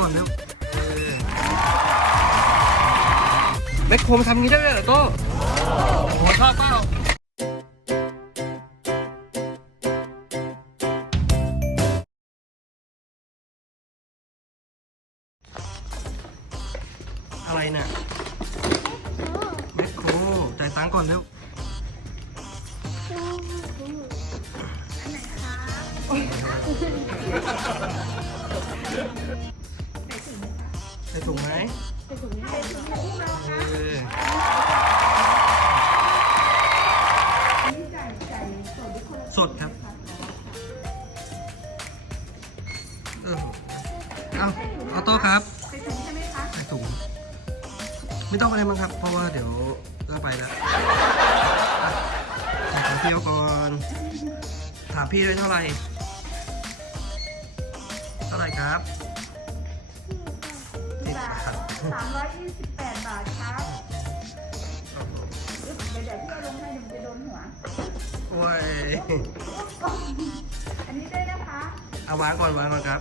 ก่อนเร็วเออแมคโครมนทำงี้ได้เลยเหรอโต้โอ้โหชอบเปล่าอะไรเนี่ยแมคโครจ่ายตังค์ก่อนเร็ว ใส่ถุงไหมเออสดครับ เออเอาเอาโต้ครับ ใส่ถุงใช่ไหมคะใส่ถุง ไม่ต้องอะไรมั้งครับ เพราะว่าเดี๋ยวก็ไปแล้วอะใส่ของเที่ยวก่อน ถามพี่ด้วยเท่าไหร่ เท่าไหร่ครับ 328 บาทครับเดี๋ยวเดี๋ยวพี่เอาลงให้เดี๋ยวมันจะโดนหัว โอ้ย อันนี้ได้วยนะคะ เอาวางก่อนวางก่อนครับ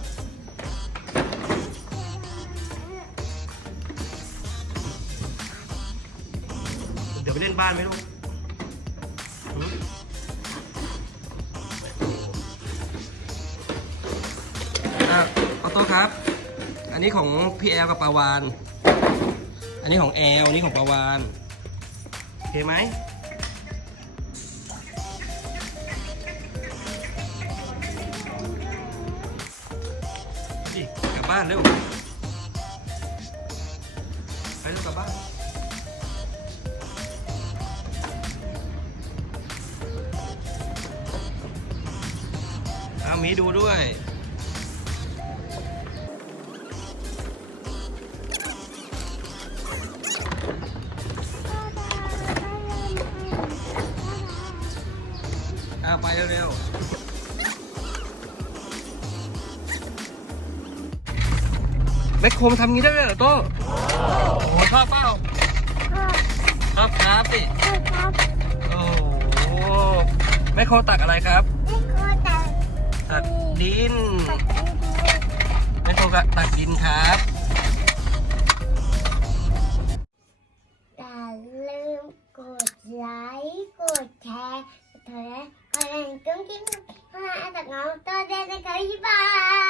เดี๋ยวไปเล่นบ้านไหมลูกเอาโต๊ะครับ นนี้ของพี่แอลกับปาวาน อันนี้ของแอลอันนี้ของปาวานโอเคไหมกลับบ้านเร็ว ไปเร็วกลับบ้านเอาหมีดูด้วย อาไปเร็วๆแมคโครมทำงี้ได้เลยเหรอโต้โอ้โหชอบเปล่าชอบครับสิโอ้โหแมคโครตักอะไรครับ ตักดินแมคโครตักดินครับ อย่าลืมกดไลค์ กดแชร์กด mình cũng kiếm hoa thật ngon tôi đây ra khỏi ba